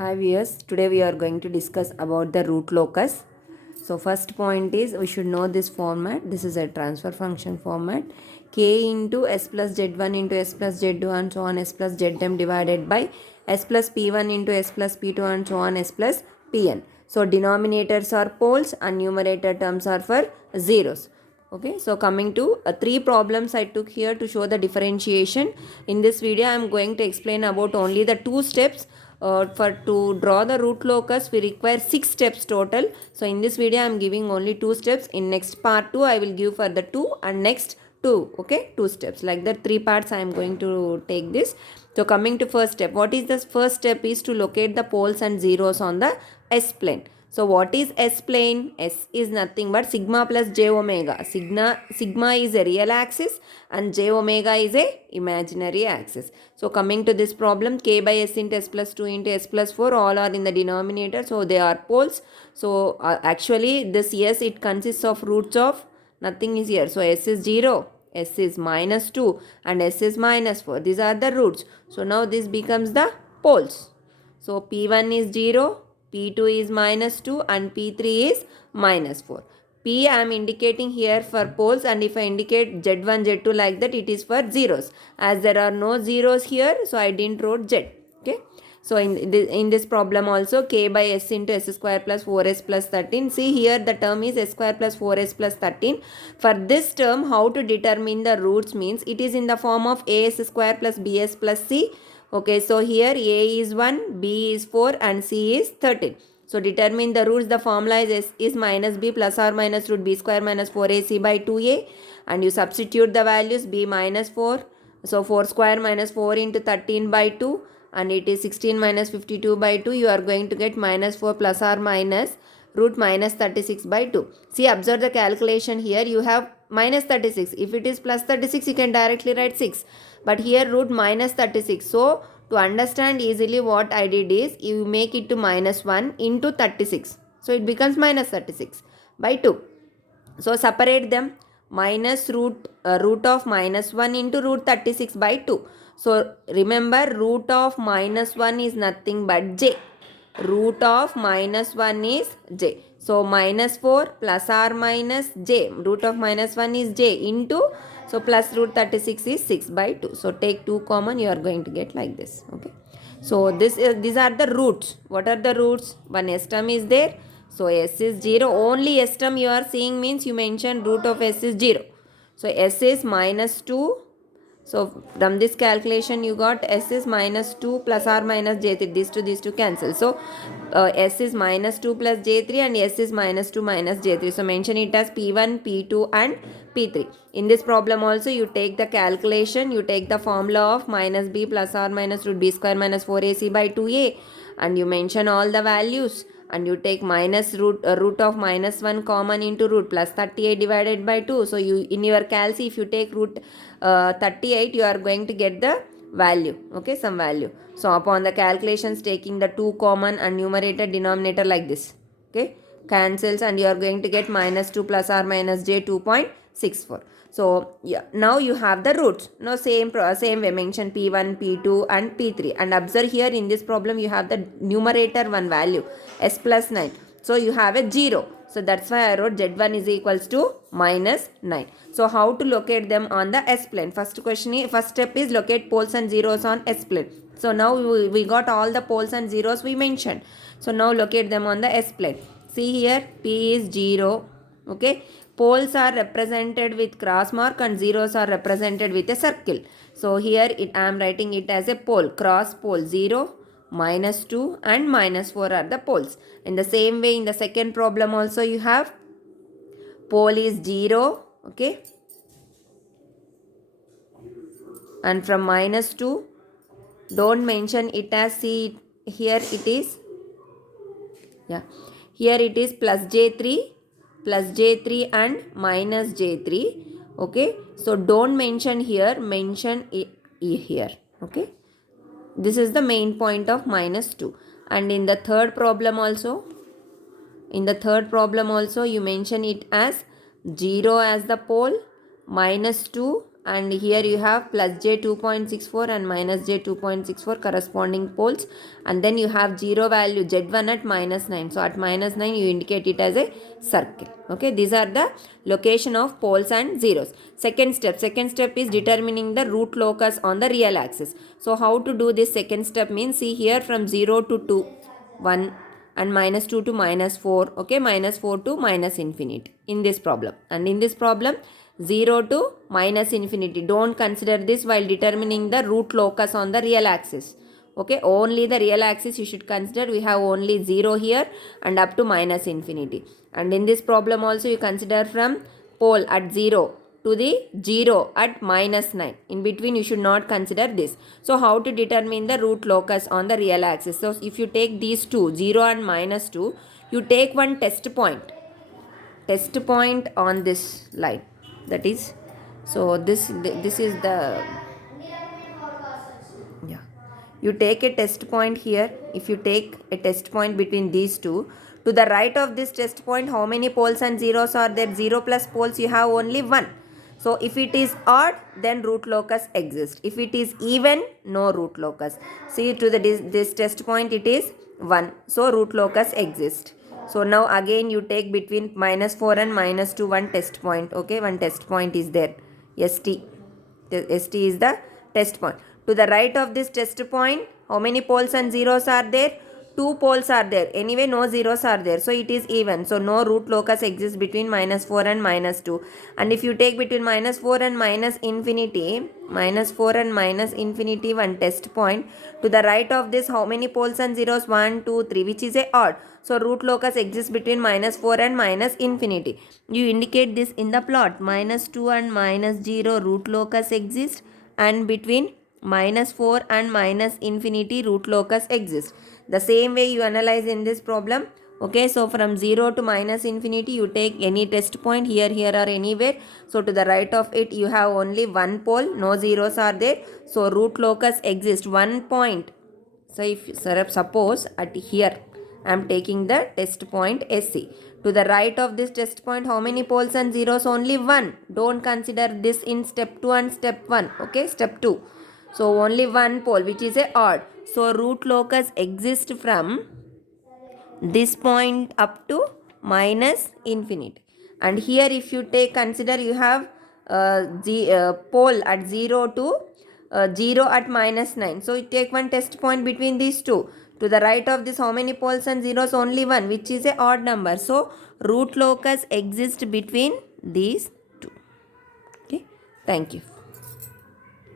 Hi viewers, today we are going to discuss about the root locus. So first point is we should know this format. This is a transfer function format. K into s plus z1 into s plus z2 and so on s plus zm divided by s plus p1 into s plus p2 and so on s plus pn. So denominators are poles and numerator terms are for zeros. Okay, so coming to three problems I took here to show the differentiation. In this video I am going to explain about only the two steps. For to draw the root locus we require 6 steps total. So in this video I am giving only 2 steps. In next part 2 I will give for the 2 and next 2. Okay, 2 steps. Like that 3 parts I am going to take this. So coming to first step, what is the first step is to locate the poles and zeros on the S plane. So what is S plane? S is nothing but sigma plus j omega. Sigma is a real axis and j omega is a imaginary axis. So coming to this problem, k by s into s plus 2 into s plus 4 all are in the denominator. So they are poles. So actually this s it consists of roots of nothing is here. So s is 0. S is minus 2 and S is minus 4. These are the roots. So now this becomes the poles. So P1 is 0, P2 is minus 2 and P3 is minus 4. P I am indicating here for poles, and if I indicate Z1, Z2 like that, it is for zeros. As there are no zeros here, so I didn't wrote Z. Okay. So in this problem also, k by s into s square plus 4s plus 13. See here the term is s square plus 4s plus 13. For this term, how to determine the roots means it is in the form of as square plus bs plus c. Okay, so here a is 1, b is 4 and c is 13. So determine the roots. The formula is s is minus b plus or minus root b square minus 4ac by 2a, and you substitute the values b minus 4. So 4 square minus 4 into 13 by 2, and it is 16 minus 52 by 2. You are going to get minus 4 plus or minus root minus 36 by 2. See, observe the calculation here. You have minus 36. If it is plus 36, you can directly write 6. But here root minus 36. So to understand easily what I did is you make it to minus 1 into 36. So it becomes minus 36 by 2. So separate them. Minus root of minus 1 into root 36 by 2. So remember, root of minus 1 is nothing but j. Root of minus 1 is j. So minus 4 plus or minus j. Root of minus 1 is j into, so plus root 36 is 6 by 2. So take 2 common, you are going to get like this. Okay. So these are the roots. What are the roots? One s term is there. So s is 0. Only s term you are seeing means you mention root of s is 0. So s is minus 2. So from this calculation you got s is minus 2 plus or minus j3. These two cancel. So s is minus 2 plus j3 and s is minus 2 minus j3. So mention it as p1, p2 and p3. In this problem also you take the calculation. You take the formula of minus b plus or minus root b square minus 4ac by 2a, and you mention all the values, and you take minus root of minus 1 common into root plus 38 divided by 2. So you in your calc, if you take root 38, you are going to get the value. Okay, some value. So upon the calculations, taking the 2 common and numerator denominator like this. Okay, cancels, and you are going to get minus 2 plus or minus j 2.64. So yeah, now you have the roots. Now same way mention p1, p2 and p3, and observe here in this problem you have the numerator one value s plus 9. So you have a 0. So that's why I wrote z1 is equals to minus 9. So how to locate them on the s plane? First step is locate poles and zeros on s plane. So now we got all the poles and zeros we mentioned. So now locate them on the s plane. See here, p is 0. Okay, poles are represented with cross mark and zeros are represented with a circle. So here I am writing it as a pole. Cross pole 0, minus 2 and minus 4 are the poles. In the same way, in the second problem also you have pole is 0. Okay, and from minus 2, don't mention it as, see here it is, yeah, here it is plus j3 and minus j3. Okay, so don't mention here, mention here. Okay, this is the main point of minus 2. And in the third problem also you mention it as 0 as the pole, minus 2 and here you have plus j 2.64 and minus j 2.64 corresponding poles, and then you have 0 value z1 at minus 9. So at minus 9 you indicate it as a circle. Okay, these are the location of poles and zeros. Second step is determining the root locus on the real axis. So how to do this second step means, see here from 0 to 2, 1, and minus 2 to minus 4, okay, minus 4 to minus infinity in this problem. And in this problem 0 to minus infinity, don't consider this while determining the root locus on the real axis. Okay, only the real axis you should consider. We have only 0 here and up to minus infinity. And in this problem also you consider from pole at 0 to the 0 at minus 9. In between you should not consider this. So how to determine the root locus on the real axis? So if you take these two, 0 and minus 2, you take one test point on this line. That is, so this is the, yeah, you take a test point here. If you take a test point between these two, to the right of this test point, how many poles and zeros are there? 0 plus poles, you have only 1. So if it is odd, then root locus exists. If it is even, no root locus. See, to this test point it is 1, so root locus exists. So now again you take between minus 4 and minus 2 one test point. Okay, one test point is there, ST. ST is the test point. To the right of this test point, how many poles and zeros are there? 2 poles are there. Anyway, no zeros are there. So it is even. So no root locus exists between minus 4 and minus 2. And if you take between minus 4 and minus infinity one test point, to the right of this, how many poles and zeros? 1, 2, 3, which is a odd. So root locus exists between minus 4 and minus infinity. You indicate this in the plot. Minus 2 and minus 0 root locus exists, and between minus 4 and minus infinity root locus exists. The same way you analyze in this problem. Okay, so from 0 to minus infinity you take any test point here, or anywhere. So to the right of it you have only one pole, no zeros are there. So root locus exists, one point. So if suppose at here I am taking the test point SC. To the right of this test point, how many poles and zeros? Only 1. Don't consider this in step 2 and step 1. Okay, step 2. So only one pole, which is a odd. So root locus exists from this point up to minus infinity. And here if you consider you have the pole at 0 to 0 at minus 9. So you take one test point between these two. To the right of this, how many poles and zeros? Only 1, which is a odd number. So root locus exists between these two. Okay, thank you.